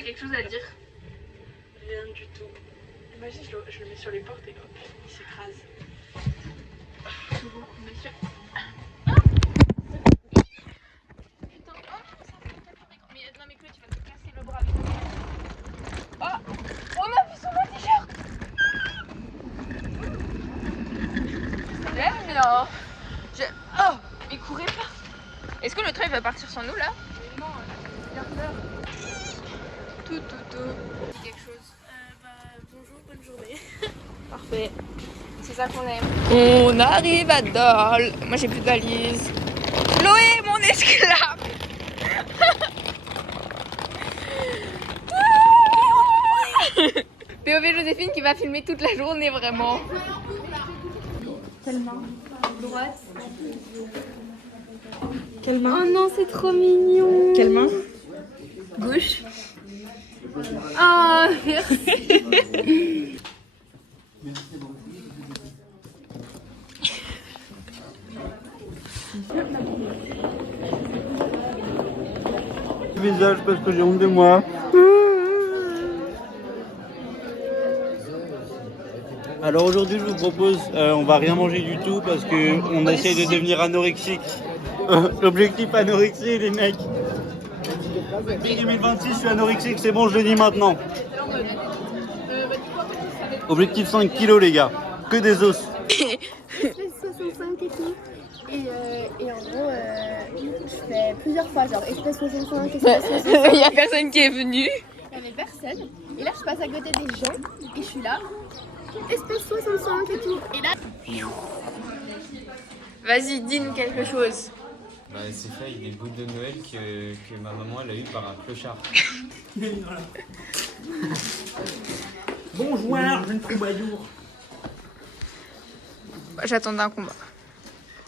t'as quelque chose à dire? Rien du tout. Imagine, je le mets sur les portes et hop, il s'écrase. Monsieur. Non mais Chloé, tu vas te casser le bras avec ça. Oh, on a vu sur mon t-shirt. J'aime bien. Oh, il courait pas. Est-ce que le train va partir sans nous là? Mais non, garde-leur. Tout. Dis quelque chose. Bonjour, bonne journée. Parfait. C'est ça qu'on aime. On arrive à Dole. Moi j'ai plus de valise. Chloé, mon esclave. POV Joséphine qui va filmer toute la journée vraiment. Quelle main? Droite. Quelle main? Oh non, c'est trop mignon. Quelle main? Gauche. Ah, merci. Visage parce que j'ai honte de moi. Alors aujourd'hui je vous propose, on va rien manger du tout parce que on essaie de devenir anorexique. L'objectif anorexie les mecs. Depuis 2026 je suis anorexique, c'est bon je le dis maintenant. Objectif 5 kilos les gars, que des os. Je fais 65 et tout. Et en gros, je fais plusieurs fois, genre espèce 65, espèce 65. Il y a personne qui est venu. Il n'y avait personne. Et là, je passe à côté des gens et je suis là. Espèce 65 et tout. Et là, Vas-y, dis-nous quelque chose. Bah, c'est fait avec des boules de Noël que ma maman elle a eu par un clochard. Bonjour, jeune troubadour. J'attendais un combat.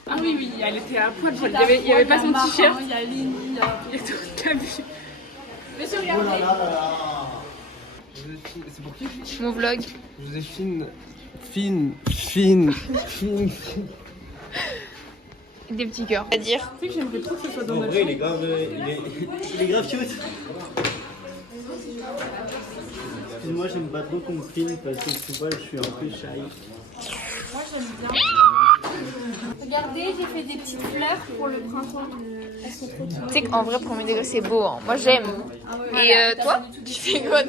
Ah oui, elle était à poil. Il y avait pas son t-shirt. il y a Lini, Il y a tout t'as vu. Monsieur, Oh là là là là. C'est pour qui? Mon vlog. Joséphine. Fine. Des petits cœurs. À dire. Tu sais que j'aimerais trop que ce soit dans En notre vrai chambre. il est grave cute. Excuse-moi j'aime pas trop ton film parce que tu vois je suis un peu shy. regardez, j'ai fait des petites fleurs pour le printemps. Elles sont trop cute. Tu sais qu'en vrai, premier degré, c'est beau. Hein. Moi, j'aime. Et toi, tu fais quoi?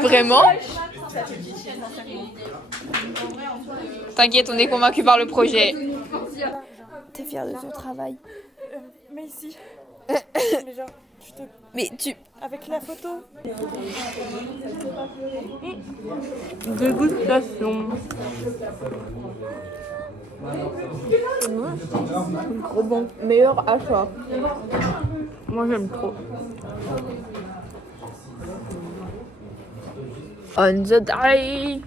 Vraiment? T'inquiète, on est convaincus par le projet. T'es fière de ton travail? Mais ici. Mais genre, tu te. Mais tu... Avec la photo. Dégustation. Trop bon. Meilleur achat. Moi, j'aime trop. On the die.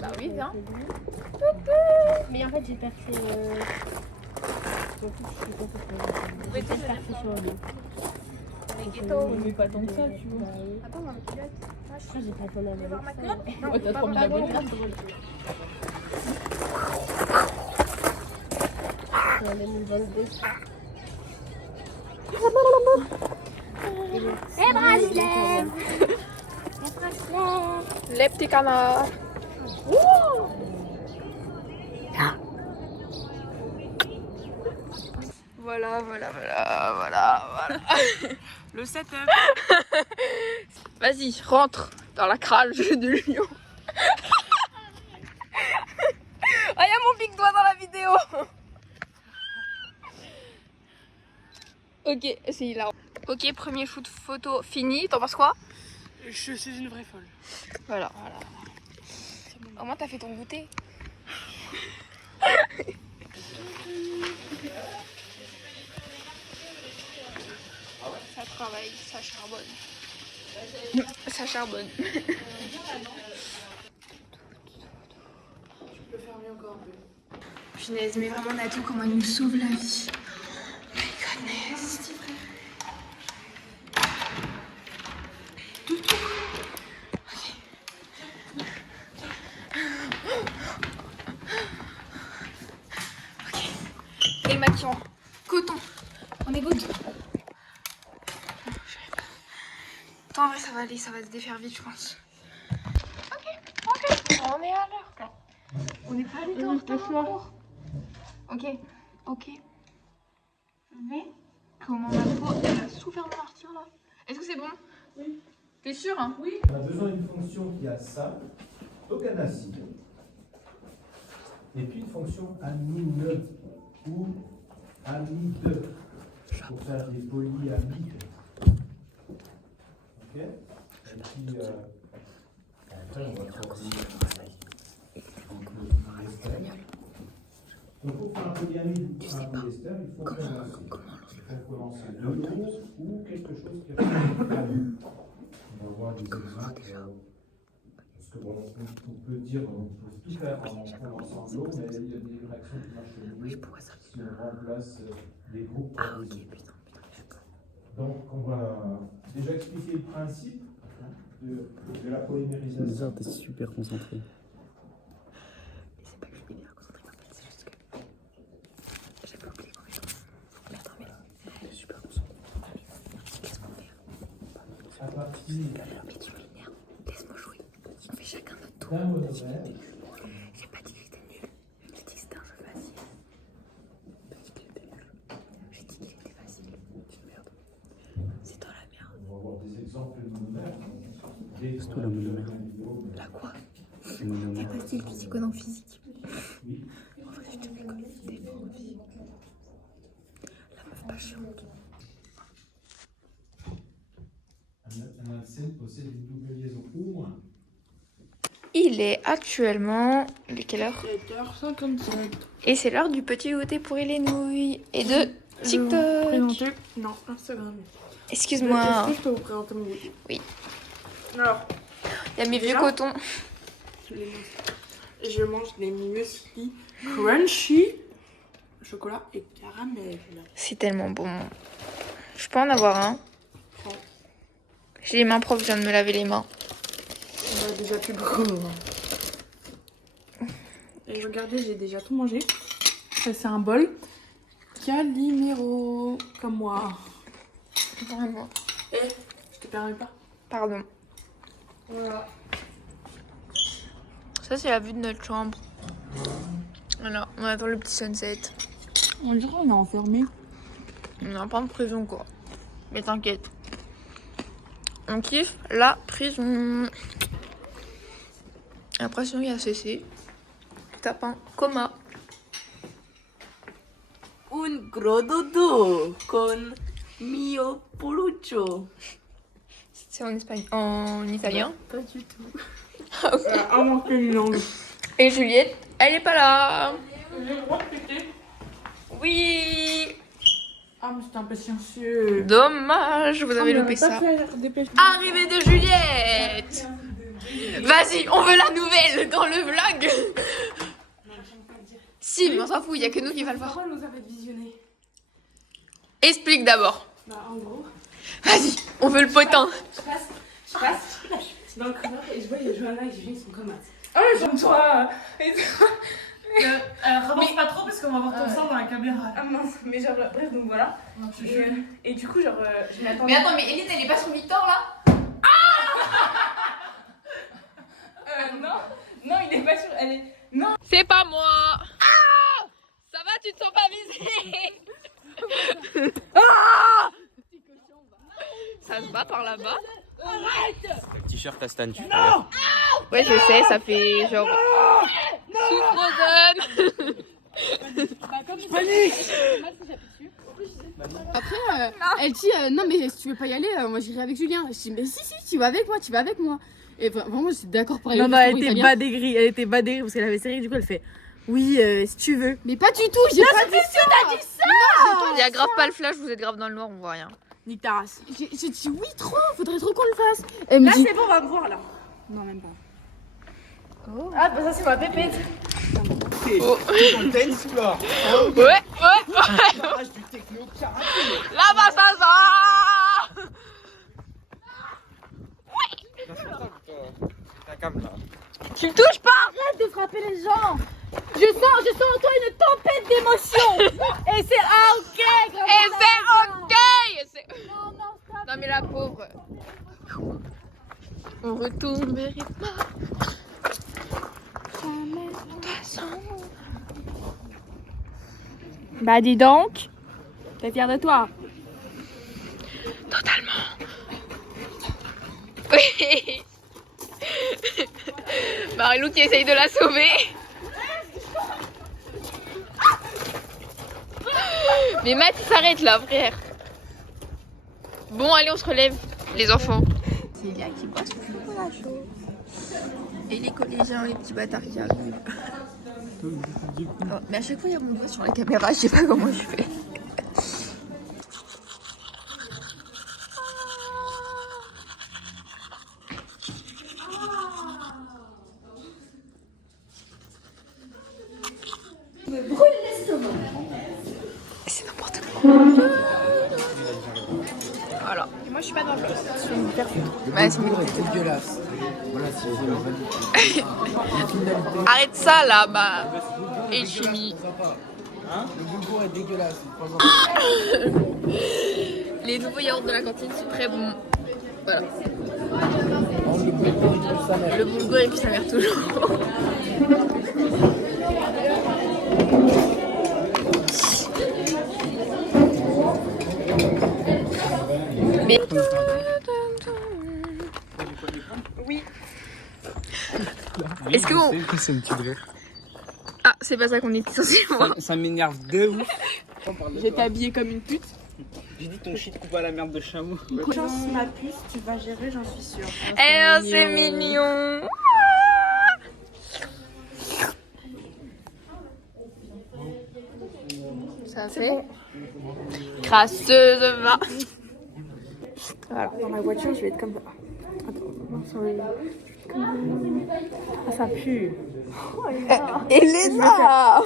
Bah oui, viens. Mais en fait, j'ai percé. J'ai percé sur le. Mais pas tant que ça, tu vois. Attends, ma culotte. Moi, j'ai pas ton avec ça. Ouais, t'as 3000 abonnés. J'en ai mis une 22. Les bracelets. Les bracelets. Les petits canards. Voilà. Le setup. Vas-y, rentre dans la crâne de lion. Ah, y a mon pic doigt dans la vidéo. Ok, c'est là. Ok, premier shoot photo fini. T'en penses quoi? Je suis une vraie folle. Voilà. Au moins, t'as fait ton goûter. Ça travaille, ça charbonne. Ça charbonne. Punaise, mais vraiment Natou, comment il nous sauve la vie. My goodness. Ok. Démaquillant. Coton. On est good. Attends, en vrai, ça va aller, ça va se défaire vite, je pense. Ok, on est à l'heure, là. On n'est pas du tout en retard en cours. Ok. Mais, comment ma peau, elle va souffrir de martyr, là. Est-ce que c'est bon? Oui. T'es sûr, hein? Oui. On a besoin d'une fonction qui a ça, aucun acide. Et puis une fonction amine ou amide pour faire des polyamides. Ok? Et puis après on va faire des polyester. Donc pour faire un polyamide ou un polyester, il faut commencer. Il faut commencer de l'eau ou quelque chose qui ressemble à l'eau. On va voir des exemples. Parce que bon, on peut dire, on peut tout faire en condensant l'eau, mais il y a des réactions qui marchent mieux si on remplace des groupes par des autres. Donc on va déjà expliquer le principe de la polymérisation. T'es super concentré. À partir laisse-moi jouer. On fait chacun notre tour. D'un monomère. J'ai pas dit que j'étais nulle. J'ai dit que c'était un jeu facile. J'ai dit qu'il était facile. Merde. C'est dans la merde. On va voir des exemples de monomères. Surtout la monomère. La quoi? Le monomère. C'est facile, tu sais quoi en physique? Oui. En fait, je te fais comme des en physique. La meuf pas chiante. Un alcène possède une double liaison au moins. Il est actuellement... Il est quelle heure? 7h57. Et c'est l'heure du petit goûter pour les nouilles. Et de TikTok. Présenter... Non, Instagram. Excuse-moi. Est-ce que je peux vous présenter mon goûter? Oui. Alors, Il y a mes vieux Déjà cotons. je mange des muesli crunchy, chocolat et caramel. C'est tellement bon. Je peux en avoir un? Prends. J'ai les mains propres, je viens de me laver les mains. On va déjà plus beaucoup. Et regardez, j'ai déjà tout mangé. Ça, c'est un bol Calimero, comme moi. Vraiment. Je te permets pas. Pardon. Voilà. Ça, c'est la vue de notre chambre. Voilà, on attend le petit sunset. On dirait qu'on est enfermé. On n'a pas en prison, quoi. Mais t'inquiète. On kiffe la prison. Après, sinon, il y a CC. Tape un coma. Un gros dodo con mio polucho. C'est en espagnol. En italien. Pas du tout. Inventer une langue. Et Juliette, elle est pas là. J'ai le droit de péter. Oui. Ah, mais c'était impatiencieux. Dommage, vous avez loupé ça. Arrivée de Juliette. Vas-y, on veut la nouvelle dans le vlog. Si, mais on s'en fout, il y a que nous qui va le voir. Pourquoi nous avez visionné? Explique d'abord. Bah, en gros, Vas-y, on veut le potin. je passe dans le couloir et je vois les Johanna et Julie, ils sont comme ah, mais j'aime toi. Avance pas trop parce qu'on va voir ton sang dans la caméra. Ah mince, mais genre, bref, donc voilà. Et du coup, genre, je m'attendais. Mais attends, mais Elise, elle est pas sur Victor là? Non, il est pas sûr, elle est. Non! C'est pas moi. Ah, ça va, tu te sens pas visé? Ah, ça se bat par là-bas. Le t-shirt à Stan, tu fais. Ouais, je sais, ça fait genre. Souffre. Après, elle dit non, mais si tu veux pas y aller, moi j'irai avec Julien. Je dis mais si, tu vas avec moi, Et vraiment, j'étais d'accord pour aller. Non, elle était badégrie, parce qu'elle avait serré, du coup elle fait oui, si tu veux. Mais pas du tout, j'ai pas dit ça. T'as dit ça? Il y a grave pas le flash, vous êtes grave dans le noir, on voit rien. Nique ta race. J'ai dit oui, trop, faudrait trop qu'on le fasse. Elle me Là dit c'est bon, on va me voir là. Non, même pas. Ah, bah ça c'est ma pépite. Ouais. Du techno Là-bas, ça va. Tu me touches pas. Arrête de frapper les gens. Je sens en toi une tempête d'émotions. Et c'est ok. Et c'est la pauvre. On retourne vers Bah dis donc, t'es fière de toi? Totalement. Oui. Marilou qui essaye de la sauver. Mais Matt il s'arrête là, frère. Bon, allez, on se relève, les enfants. C'est Léa qui boit son chocolat chaud. Et les collégiens, les petits bâtards qui arrivent. Oh, mais à chaque fois, il y a mon doigt sur la caméra, je sais pas comment je fais. C'est n'importe quoi. Voilà. Et moi je suis pas dans le c'est une personne. Ouais, c'est dégueulasse. Voilà, si vous Arrête ça là, bah. Et chimie. Le boulgour est dégueulasse. Les nouveaux yaourts de la cantine sont très bons. Voilà. Le boulgour et puis sa mère toujours. Mais... Oui. Est-ce que on... C'est une petite rire. Ah, c'est pas ça qu'on était censé voir. Ça m'énerve de ouf. J'étais habillée comme une pute. J'ai dit ton shit coupe à la merde de chameau. Chance ma puce, tu vas gérer, j'en suis sûre. Eh, c'est mignon. Ça fait crasseuse va. Voilà, dans la voiture, je vais être comme ça. Attends, non, sur le... Ah, ça pue. Elena.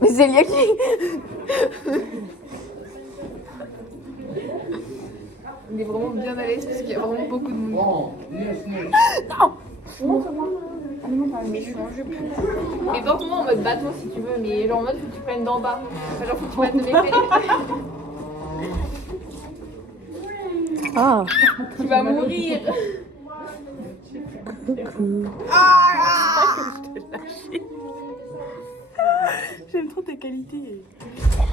Mais c'est Léa qui... On est vraiment bien à l'aise parce qu'il y a vraiment beaucoup de monde. Non. Mais je mange plus. Mais porte-moi en mode bâton si tu veux, mais genre en mode faut que tu prennes d'en bas. Enfin, genre faut que tu prennes de mes pieds. Ah. Tu vas mourir. J'aime trop ta qualité.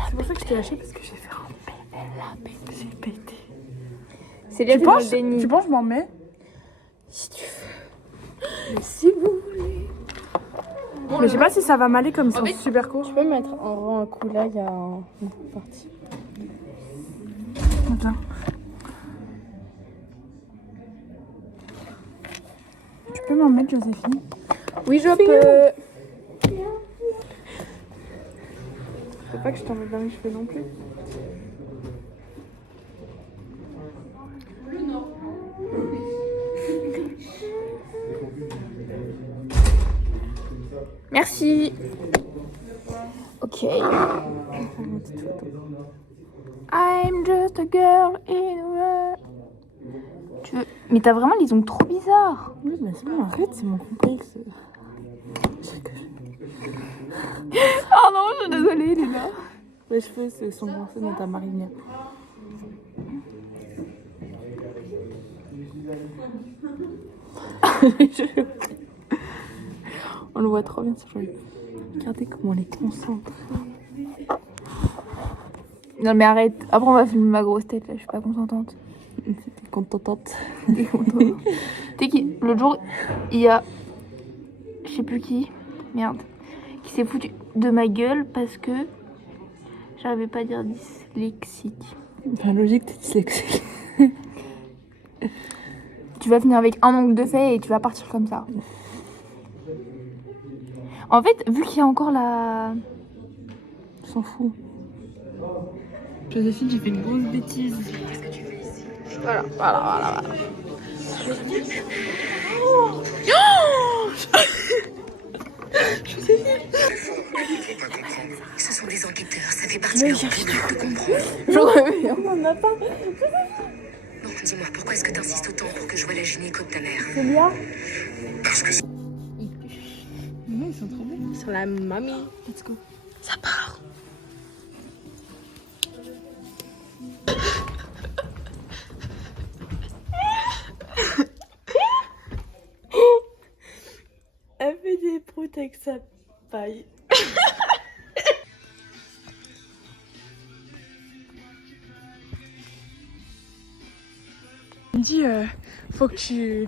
C'est pour ça que je t'ai lâché parce que j'ai fait un j'ai pété. C'est Léa, Tu penses que je m'en mets? Si tu veux. Mais si vous voulez. Mais je sais pas si ça va m'aller comme c'est super court. Je peux mettre en rang un coup là, il y a une partie. Attends. Tu peux m'en mettre, Joséphine? Oui, je peux. Faut pas que je t'en mette dans les cheveux non plus. Merci. Ok. I'm just a girl in a world. Tu veux... Mais t'as vraiment les ongles trop bizarres. Oui, mais c'est bon, arrête, c'est mon complexe. Oh non, je suis désolée, Léna. Les cheveux sont coincés dans ta marinière. On le voit trop bien, c'est joli. Regardez comment on les concentre. Non mais arrête. Après on va filmer ma grosse tête là, je suis pas consentante. T'es contente. T'es contente. T'es qui? L'autre jour, il y a... Je sais plus qui. Merde. Qui s'est foutu de ma gueule parce que... J'arrivais pas à dire dyslexique. Enfin, logique, t'es dyslexique. Tu vas finir avec un ongle de fait et tu vas partir comme ça. En fait, vu qu'il y a encore la... On s'en fout. Joséphine, j'ai fait une grosse bêtise. Voilà. Ce sont des enquêteurs, ça fait partie de leur but de comprendre. On en a pas. Bon, dis-moi, pourquoi est-ce que t'insistes autant pour que je voie la gynéco de ta mère? C'est Léa. Parce que Non, ils sont trop bons. Sur la mamie. Let's go. Ça part. c'est que ça paille. Il me dit faut que tu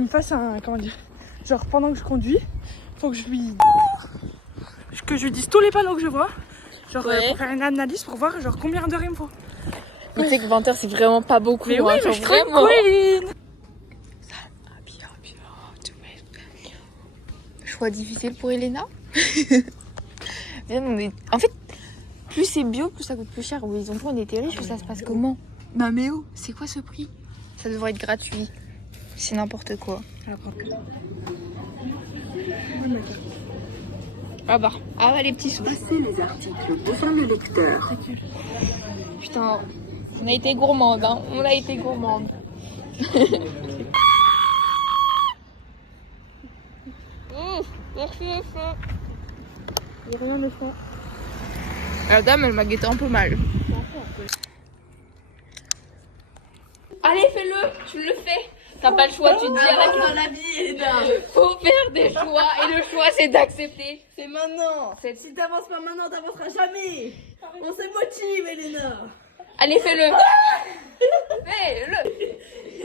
me fasses un, comment dire, genre pendant que je conduis, faut que je lui dise tous les panneaux que je vois, genre pour faire une analyse pour voir genre combien d'heures il me faut. Mais tu sais que 20 heures c'est vraiment pas beaucoup. Mais oui, hein, mais genre je suis trop vraiment. queen. Choix difficile pour Elena. En fait, plus c'est bio, plus ça coûte plus cher. Oui, ils ont on était riches, ça se passe comment? Maméo, c'est quoi ce prix? Ça devrait être gratuit. C'est n'importe quoi. Ah bah les petits sous. Passez les articles devant le lecteur. Putain, on a été gourmande, hein. On a été gourmande. Rien ne fait. La dame, elle m'a guetté un peu mal. Allez, fais-le, tu le fais. T'as pas le choix, tu te dis à la vie, Elena. Faut faire des choix et le choix c'est d'accepter. C'est maintenant. Si t'avances pas maintenant, t'avanceras jamais. On se motive, Elena. Allez, fais-le. Fais-le.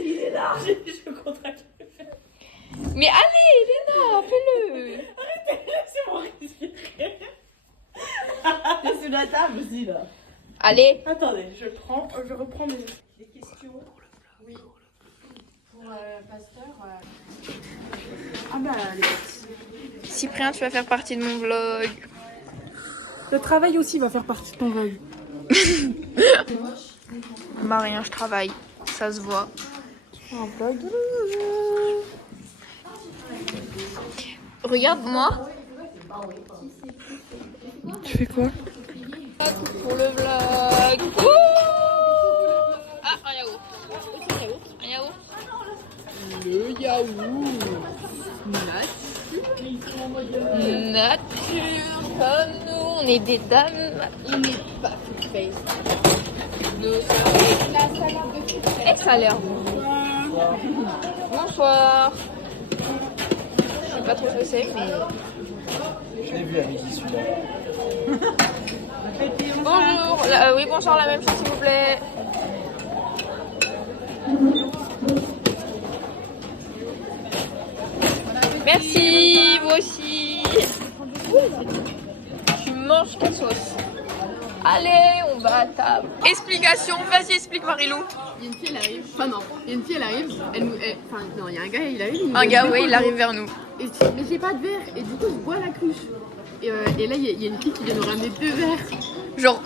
Il est large, je contracte. Mais allez, Elena, fais-le. Laissez-moi respirer. T'es sous la table aussi, là. Allez. Attendez, je reprends mes questions. Oui. Pour Pasteur. Ah bah, allez. Cyprien, tu vas faire partie de mon vlog. Le travail aussi va faire partie de ton vlog. Rien, je travaille. Ça se voit. Un vlog. Regarde-moi. Tu fais quoi? Pour le vlog. Ouh, ah, un yaourt. Un yaourt. Le yaourt. Nature comme nous, on est des dames. On n'est pas food face. Nous sommes la salade de food face. Et ça a l'air bon. Bonsoir. Je sais pas trop ce que c'est, mais. Je l'ai vu à midi celui-là. Bonjour. Oui, bonsoir, la même chose s'il vous plaît. Merci, vous aussi. Tu manges ta sauce. Allez, on va à table. Explication, vas-y, explique Marilou. Il y a une fille, elle arrive. Enfin, non, il y a une fille, elle arrive. Enfin, non, il y a un gars, il arrive. Un gars, oui, il arrive vers nous. Mais j'ai pas de verre. Et du coup, je bois la cruche. Et là, il y a une fille qui vient nous ramener 2 verres. Genre,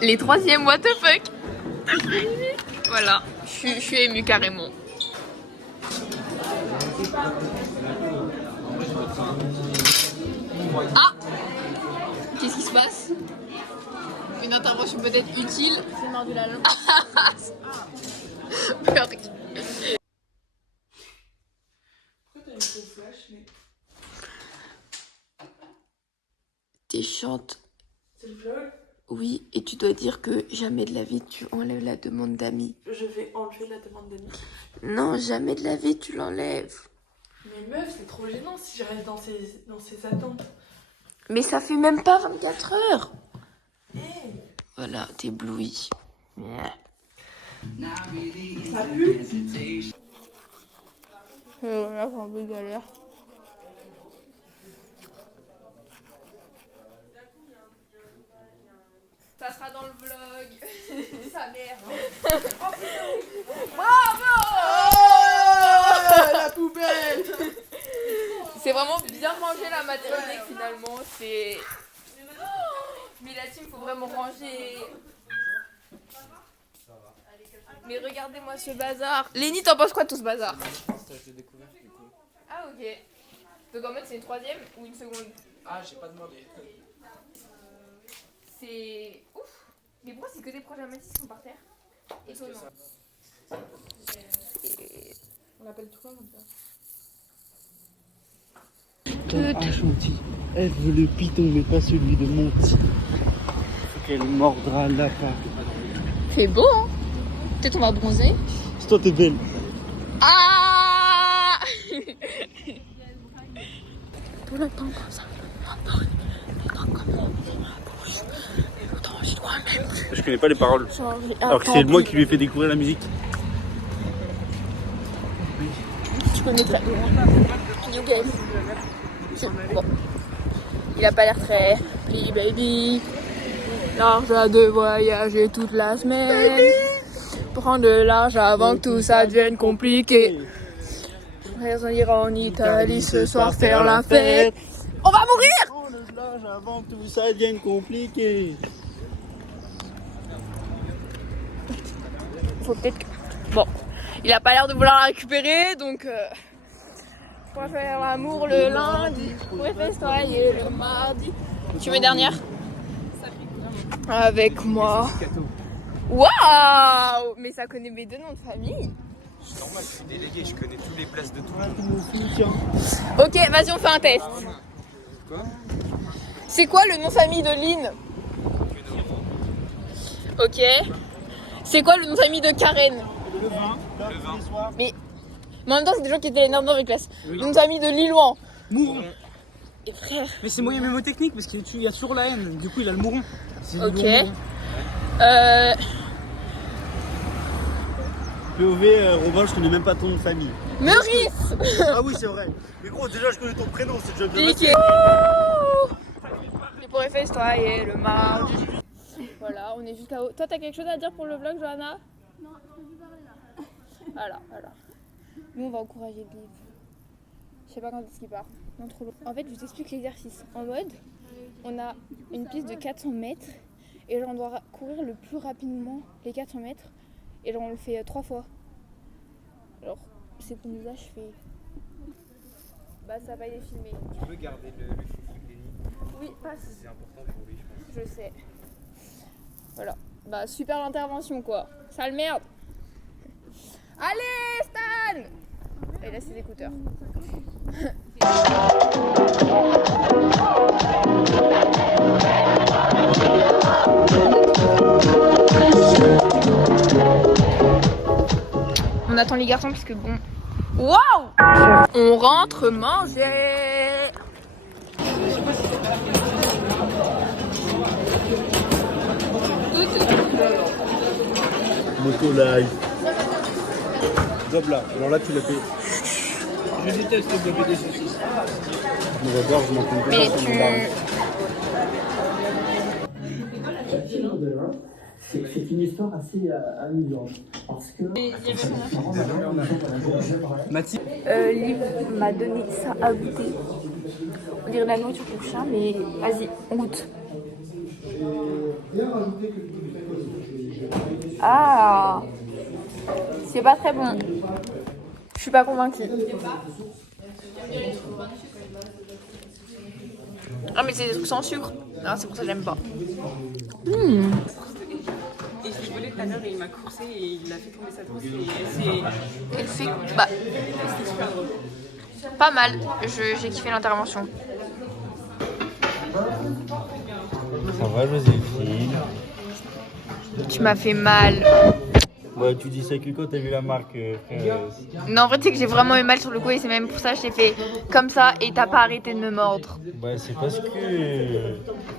les troisièmes, what the fuck. Voilà, je suis émue carrément. Ah! Qu'est-ce qui se passe? Une intervention peut-être utile. C'est mordu la langue. Pourquoi t'as une fausse flash, mais... T'es chiante. C'est le vlog? Oui, et tu dois dire que jamais de la vie tu enlèves la demande d'amis. Je vais enlever la demande d'amis. Non, jamais de la vie tu l'enlèves. Mais meuf, c'est trop gênant si je reste dans ces attentes. Mais ça fait même pas 24 heures. Hey. Voilà, t'es ébloui. Ça pue. Là, c'est un peu galère. Ça sera dans le vlog. Sa mère. Bravo! La poubelle. C'est vraiment bien rangé la maternité finalement. C'est. Mais la team, faut vraiment ranger. Mais regardez-moi ce bazar. Lénie, t'en penses quoi de tout ce bazar? Stage de découverte du coup. Ah ok. Donc en fait c'est une troisième ou une seconde? Ah, j'ai pas demandé. C'est ouf. Mais pourquoi c'est que des projets Matisse qui sont par terre? Étonnant. On l'appelle tout comme ça. Ah, Chanty, elle veut le piton, mais pas celui de Monty. Faut qu'elle mordra la part. C'est beau hein. Peut-être on va bronzer. C'est toi, t'es belle. Ah. tout le temps comme ça. Je connais pas les paroles. Alors que c'est moi qui lui ai fait découvrir la musique. Tu connais très bien. You guys. Bon. Il a pas l'air très pli baby. L'argent de voyager toute la semaine. Prendre de l'argent avant que tout ça devienne compliqué. On ira en Italie ce soir faire la fête. On va mourir! Prendre de l'argent avant que tout ça devienne compliqué. Faut peut-être que... Bon, il a pas l'air de vouloir la récupérer, donc on va faire l'amour le lundi, on va festoyer le mardi. Tu veux dernière? Avec moi. Waouh! Mais ça connaît mes deux noms de famille. C'est normal, je suis délégué, je connais toutes les places de tout. Ok, vas-y, on fait un test. C'est quoi le nom de famille de Lynn? Ok. C'est quoi le nom de famille de Karen? Le vin. Mais en même temps, c'est des gens qui étaient énervés dans les classes. Le nom de famille de Lillouan. Mouron. Et frère. Mais c'est moyen mémotechnique parce qu'il y a toujours la haine. Du coup, il a le mouron. Ok. POV, Robin, je connais même pas ton nom de famille. Meurice. Ah oui, c'est vrai. Mais gros, déjà, je connais ton prénom, c'est déjà bien. Piqué. Et pour les festoyer le mardi. Voilà, on est jusqu'à haut. Toi, t'as quelque chose à dire pour le vlog, Johanna? Non, je vais parler là. Voilà. Nous, on va encourager le livre. Je sais pas quand est-ce qu'il part. Non, trop long. En fait, je vous explique l'exercice. En mode, on a une piste de 400 mètres et genre, on doit courir le plus rapidement les 400 mètres. Et genre, on le fait 3 fois. Alors, c'est comme ça, je fais. Bah, ça va être filmé. Tu peux garder le chouchou de Lenny? Oui, passe. C'est important pour lui, je pense. Je sais. Voilà. Bah, super l'intervention, quoi. Sale merde. Allez, Stan! Et là, ses écouteurs. On attend les garçons parce que bon. Waouh! On rentre manger. Moto live. Gob là, alors là tu l'as fait. Je déteste le bébé des saucisses. Mais j'adore, je m'en fous. Mais tu... C'est une histoire assez amusante parce que Mathilde. Liv m'a donné ça à goûter. On dirait de la nourriture pour chat, mais vas-y, on goûte. Ah, c'est pas très bon. Je suis pas convaincue. Ah, mais c'est des trucs sans sucre. Non, c'est pour ça que j'aime pas. Et je l'ai volé tout à l'heure et il m'a coursé et il a fait tomber sa trousse. Elle fait... Bah, pas mal. J'ai kiffé l'intervention. Ça va, Joséphine? Tu m'as fait mal. Ouais, tu dis ça que quand t'as vu la marque, Non, en vrai, c'est que j'ai vraiment eu mal sur le coup et c'est même pour ça que je t'ai fait comme ça et t'as pas arrêté de me mordre. Bah, c'est parce que.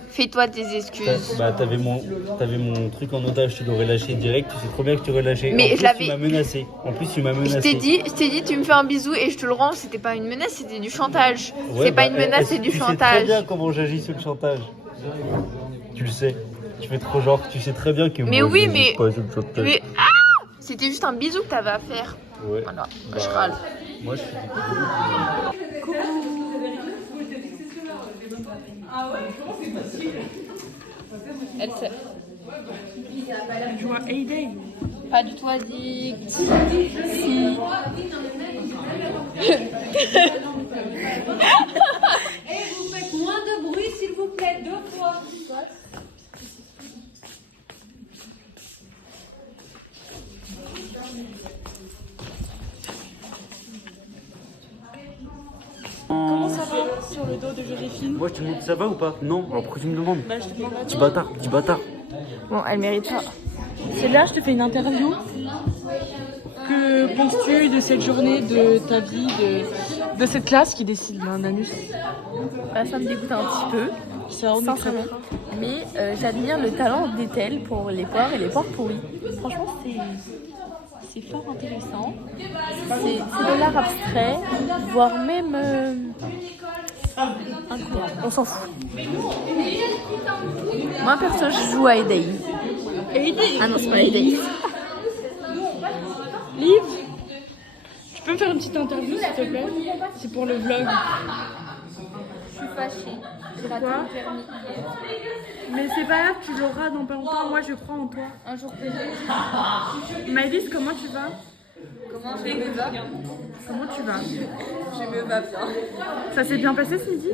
Fais-toi tes excuses. Bah, t'avais mon truc en otage, tu l'aurais lâché direct, tu sais trop bien que tu aurais lâché. Mais en plus, je l'avais. Tu m'as menacé. En plus, tu m'as menacé. Je t'ai dit, tu me fais un bisou et je te le rends. C'était pas une menace, c'était du chantage. Ouais, c'est pas une menace, c'est du Tu sais chantage. très bien comment j'agis sous le chantage. Tu le sais. Tu fais trop genre, tu sais très bien que Mais moi, oui, j'agis mais. pas sous le chantage. Mais. Ah! C'était juste un bisou que t'avais à faire. Ouais. Voilà, Bah, je râle. Moi, je fais des bisous. Elle sait. Je vois Aiden. Pas du tout addict. Si. Et vous faites moins de bruit, s'il vous plaît, 2 fois. Comment ça va sur le dos de Joséphine? Moi, je te demande, ça va ou pas? Non, alors pourquoi tu me demandes? Bah, je te demande à Petit toi. bâtard, petit bâtard. Bon, elle mérite pas. C'est là, je te fais une interview. Que penses-tu de cette journée, de ta vie, de cette classe qui décide d'un anus? Bah, ça me dégoûte un petit peu, sincèrement. Mais j'admire le talent d'Ethel pour les poires et les poires pourries. Franchement, c'est fort intéressant. C'est de l'art abstrait, voire même incroyable. On s'en fout. Moi, perso, je joue à Edei. Ah non, c'est pas Edei. Liv, tu peux me faire une petite interview s'il te plaît? C'est pour le vlog. Je suis fâchée. J'ai raté Quoi? mon permis. Mais c'est pas grave, tu l'auras dans pas longtemps. Moi, je crois en toi. Un jour peut-être. Maëlys, comment tu vas? Comment je me va? Comment tu vas? Je me va bien. Ça s'est bien passé ce midi?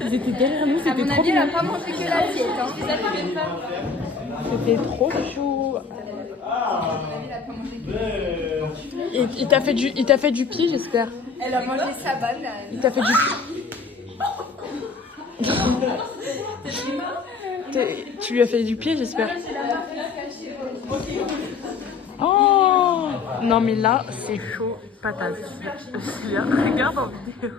Ils étaient derrière nous, À c'était mon trop avis, elle bien. a pas mangé que l'assiette. Hein. C'était trop chaud. Et il t'a fait du pied, j'espère. Elle a mangé sa banane. Il t'a fait du Tu lui as fait du pied, j'espère. Oh non mais là, c'est chaud patate. Regarde en vidéo.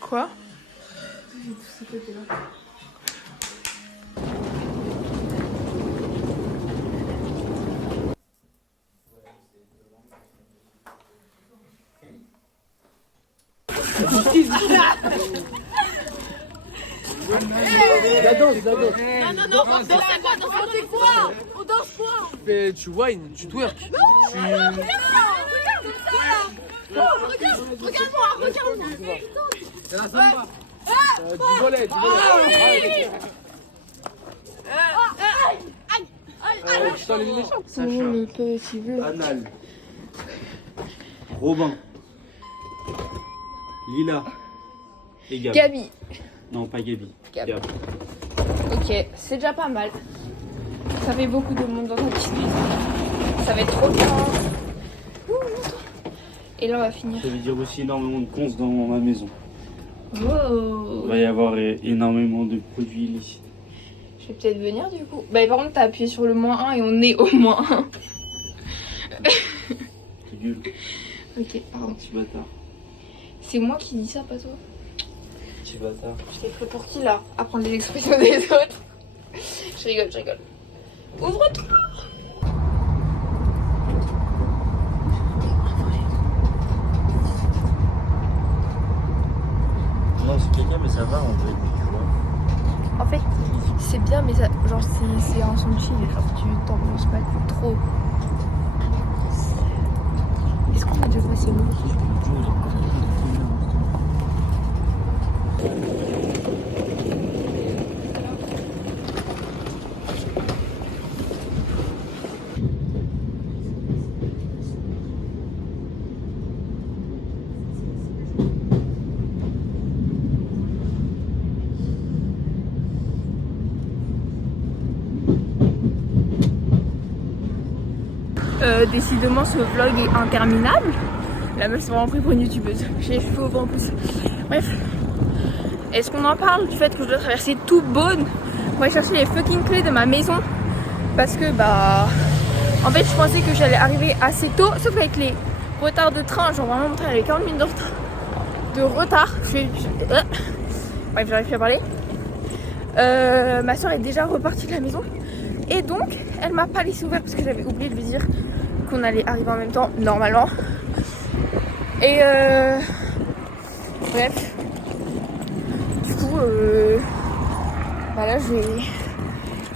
Quoi? La danse, la danse. Non, on danse quoi? On danse quoi? Tu whine, tu twerk. Non, regarde comme ça là. Regarde-moi. C'est la samba. Du volet. Le petit bleu. Anal. Robin. Lila. Et Gab. Gabi. Non, pas Gabi. Gab. Gab. Ok, c'est déjà pas mal. Ça fait beaucoup de monde dans notre petite maison. Ça va être trop bien. Et là, on va finir. Ça veut dire aussi énormément de cons dans ma maison. Oh. Il va y avoir énormément de produits illicites. Je vais peut-être venir du coup. Bah, par contre, t'as appuyé sur le -1 et on est au -1. Tu gueules. Ok, pardon. Petit bâtard. C'est moi qui dis ça, pas toi. Petit bâtard. Je t'ai pris pour qui là? À prendre les expressions des autres. Je rigole. Ouvre-toi. Non, c'est quelqu'un, mais ça va en fait, tu vois. En fait, c'est bien, mais ça, genre c'est un son chill. Genre tu t'ambiances pas trop. Est-ce qu'on a déjà passé l'eau? Décidément ce vlog est interminable. La meuf s'est vraiment pris pour une youtubeuse. J'ai les cheveux au vent en plus. Bref. Est-ce qu'on en parle du fait que je dois traverser tout Beaune pour aller chercher les fucking clés de ma maison? Parce que bah... En fait je pensais que j'allais arriver assez tôt. Sauf qu'avec les retards de train, genre vraiment mon train avait 40 minutes de retard. Bref, j'arrive plus à parler. Ma soeur est déjà repartie de la maison. Et donc, elle m'a pas laissé ouvert parce que j'avais oublié de lui dire qu'on allait arriver en même temps, normalement. Et bref. Du coup, bah là, je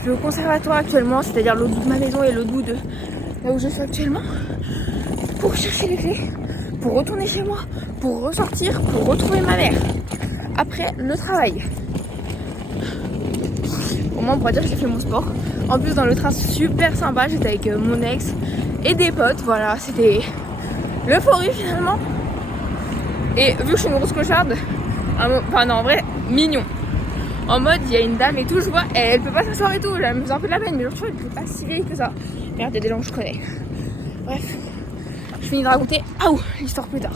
vais au conservatoire actuellement, c'est-à-dire l'autre bout de ma maison et l'autre bout de là où je suis actuellement, pour chercher les clés, pour retourner chez moi, pour ressortir, pour retrouver ma mère. Après le travail. Au moins vraiment on pourrait dire que j'ai fait mon sport. En plus dans le train super sympa, j'étais avec mon ex et des potes, voilà, c'était l'euphorie finalement. Et vu que je suis une grosse clocharde, enfin non en vrai, mignon. En mode il y a une dame et tout, je vois, elle peut pas s'asseoir et tout, elle me faisait un peu de la peine, mais genre tu vois, elle était pas si vieille que ça. Regarde, il y a des gens que je connais. Bref, je finis de raconter l'histoire plus tard.